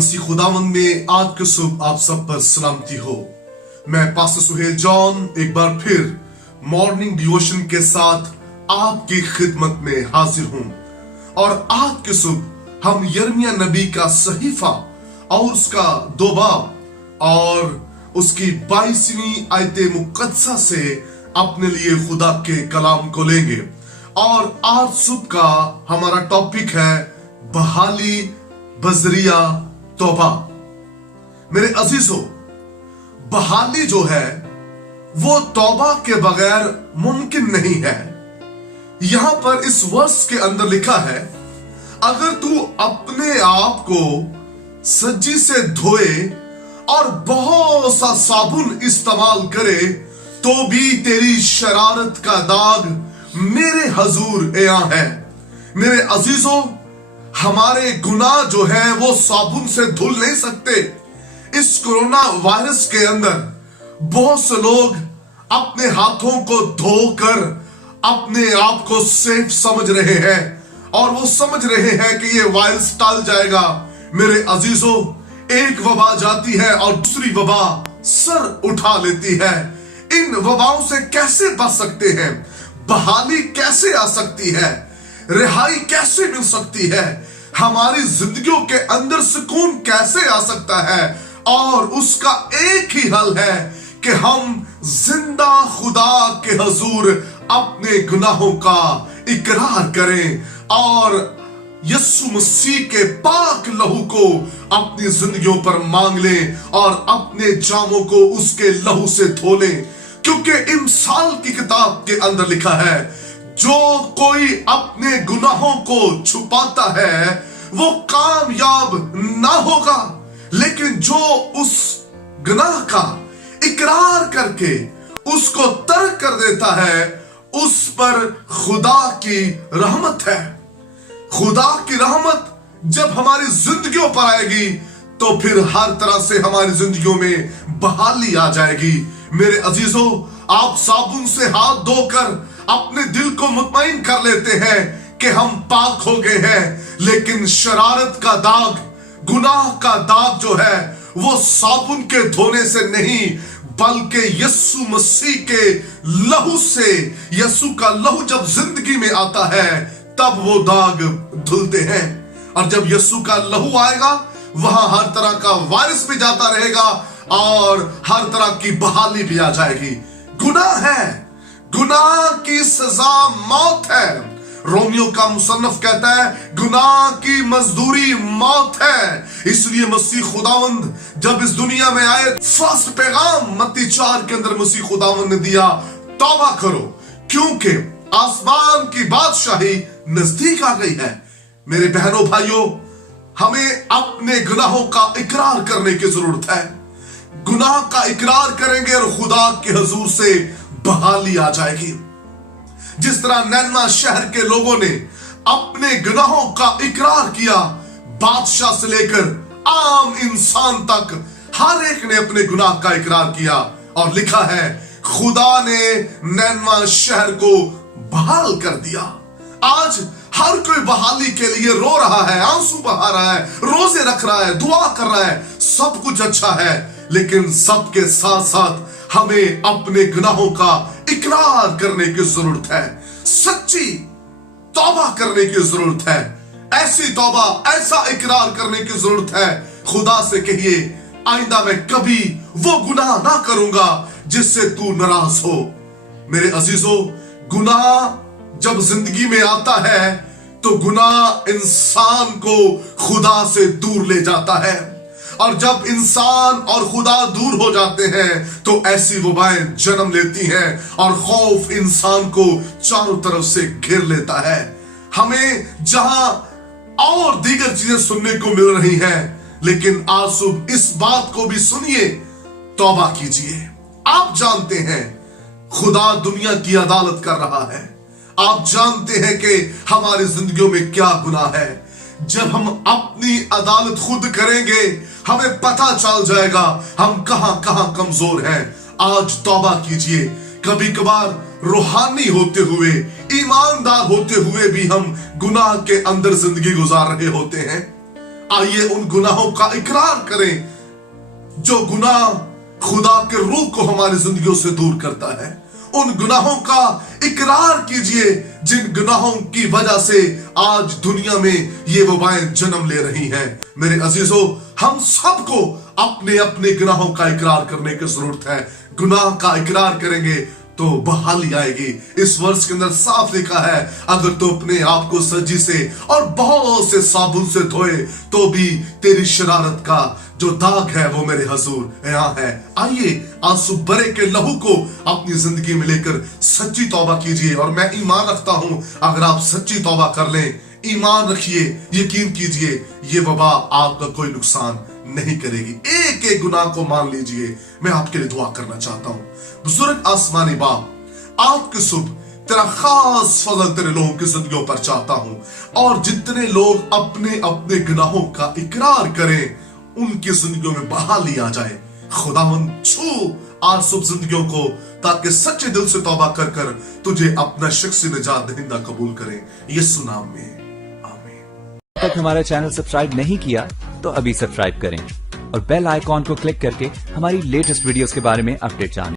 मसीह खुदावंद में आज के सुबह आप सब पर सलामती हो। मैं पास्टर सुहेल जॉन एक बार फिर मॉर्निंग डिवोशन के साथ आपकी खिदमत में हाजिर हूं और आज के सुबह हम यिर्मयाह नबी का सहीफा और उसका 2 बाब और उसकी 22वीं आयत मुकद्दसा से अपने लिए खुदा के कलाम को लेंगे। और आज सुबह का हमारा टॉपिक है बहाली बजरिया तौबा। मेरे अजीजों, बहाली जो है वो तौबा के बगैर मुमकिन नहीं है। यहां पर इस वर्ष के अंदर लिखा है, अगर तू अपने आप को सज्जी से धोए और बहुत सा साबुन इस्तेमाल करे तो भी तेरी शरारत का दाग मेरे हजूर एया है। मेरे अजीजों, हमारे गुनाह जो है वो साबुन से धुल नहीं सकते। इस कोरोना वायरस के अंदर बहुत से लोग अपने हाथों को धोकर अपने आप को सेफ समझ रहे हैं और वो समझ रहे हैं कि ये वायरस टल जाएगा। मेरे अजीजों, एक वबा जाती है और दूसरी वबा सर उठा लेती है। इन वबाओं से कैसे बच सकते हैं? बहाली कैसे आ सकती है? रिहाई कैसे मिल सकती है? हमारी जिंदगियों के अंदर सुकून कैसे आ सकता है? और उसका एक ही हल है कि हम जिंदा खुदा के हजूर अपने गुनाहों का इकरार करें और यीशु मसीह के पाक लहू को अपनी जिंदगियों पर मांग लें और अपने जामों को उसके लहू से धो लें। क्योंकि इमसाल की किताब के अंदर लिखा है, जो कोई अपने गुनाहों को छुपाता है वो कामयाब ना होगा, लेकिन जो उस गुनाह का इकरार करके उसको तर्क कर देता है उस पर खुदा की रहमत है। खुदा की रहमत जब हमारी जिंदगियों पर आएगी तो फिर हर तरह से हमारी जिंदगियों में बहाली आ जाएगी। मेरे अजीजों, आप साबुन से हाथ धोकर अपने दिल को मुतमईन कर लेते हैं कि हम पाक हो गए हैं, लेकिन शरारत का दाग, गुनाह का दाग जो है वो साबुन के धोने से नहीं बल्कि यीशु मसीह के लहू से, यीशु का लहू जब जिंदगी में आता है तब वो दाग धुलते हैं। और जब यीशु का लहू आएगा वहां हर तरह का वायरस भी जाता रहेगा और हर तरह की बहाली भी आ जाएगी। गुनाह है, गुनाह की सजा मौत है। रोमियो का मुसन्नफ कहता है गुनाह की मजदूरी मौत है। इसलिए मसीह खुदावंद जब इस दुनिया में आए, फर्स्ट पैगाम मत्ती 4 के अंदर मसीह खुदावंद ने दिया, तौबा करो क्योंकि आसमान की बादशाही नजदीक आ गई है। मेरे बहनों भाइयों, हमें अपने गुनाहों का इकरार करने की जरूरत है। गुनाह का इकरार करेंगे और खुदा के हजूर से बहाली आ जाएगी। जिस तरह नैनवा शहर के लोगों ने अपने गुनाहों का इकरार किया, बादशाह से लेकर आम इंसान तक हर एक ने अपने गुनाह का इकरार किया और लिखा है खुदा ने नैनवा शहर को बहाल कर दिया। आज हर कोई बहाली के लिए रो रहा है, आंसू बहा रहा है, रोजे रख रहा है, दुआ कर रहा है, सब कुछ अच्छा है, लेकिन सबके साथ साथ हमें अपने गुनाहों का इकरार करने की जरूरत है। सच्ची तौबा करने की जरूरत है। ऐसी तौबा, ऐसा इकरार करने की जरूरत है। खुदा से कहिए, आइंदा मैं कभी वो गुनाह ना करूंगा जिससे तू नाराज हो। मेरे अजीजों, गुनाह जब जिंदगी में आता है तो गुनाह इंसान को खुदा से दूर ले जाता है और जब इंसान और खुदा दूर हो जाते हैं तो ऐसी वबाएं जन्म लेती हैं और खौफ इंसान को चारों तरफ से घेर लेता है। हमें जहां और दीगर चीजें सुनने को मिल रही हैं, लेकिन आज सुबह इस बात को भी सुनिए, तौबा कीजिए। आप जानते हैं खुदा दुनिया की अदालत कर रहा है। आप जानते हैं कि हमारी जिंदगियों में क्या गुनाह है। जब हम अपनी अदालत खुद करेंगे हमें पता चल जाएगा हम कहां कहां कमजोर हैं। आज तौबा कीजिए। कभी कभार रूहानी होते हुए, ईमानदार होते हुए भी हम गुनाह के अंदर जिंदगी गुजार रहे होते हैं आइए उन गुनाहों का इकरार करें जो गुनाह खुदा के रूह को हमारी जिंदगियों से दूर करता है। उन गुनाहों का इकरार कीजिए जिन गुनाहों की वजह से आज दुनिया में ये वबाएं जन्म ले रही हैं। मेरे अजीजों, हम सबको अपने अपने गुनाहों का इकरार करने की जरूरत है। गुनाह का इकरार करेंगे तो बहाली आएगी। इस वर्ष के अंदर साफ लिखा है, अगर तू अपने आप को सज्जी से और बहुत से साबुन से धोए तो भी तेरी शरारत का जो दाग है वो मेरे हजूर यहाँ है। आइए आंसू भरे के लहू को अपनी जिंदगी में लेकर सच्ची तौबा कीजिए। और मैं ईमान रखता हूं, अगर आप सच्ची तौबा कर लें, ईमान रखिए, यकीन कीजिए, ये वबा आपका कोई नुकसान नहीं करेगी। एक एक गुनाह को मान लीजिए। मैं आपके लिए दुआ करना चाहता हूं। बुजुर्ग आसमानी बाप, आपकी सुबह तेरा खास फजल तेरे लोगों की जिंदगियों पर चाहता हूं, और जितने लोग अपने अपने गुनाहों का इकरार करें उनकी जिंदगियों में बहाली आ जाए। खुदावंद छू आज सुबह जिंदगियों को, ताकि सच्चे दिल से तौबा कर कर तुझे अपना शख्सी निजात दहिंदा कबूल करें, यीशु नाम में, आमीन। तक हमारा चैनल सब्सक्राइब नहीं किया तो अभी सब्सक्राइब करें और बेल आइकॉन को क्लिक करके हमारी लेटेस्ट वीडियोस के बारे में अपडेट जानें।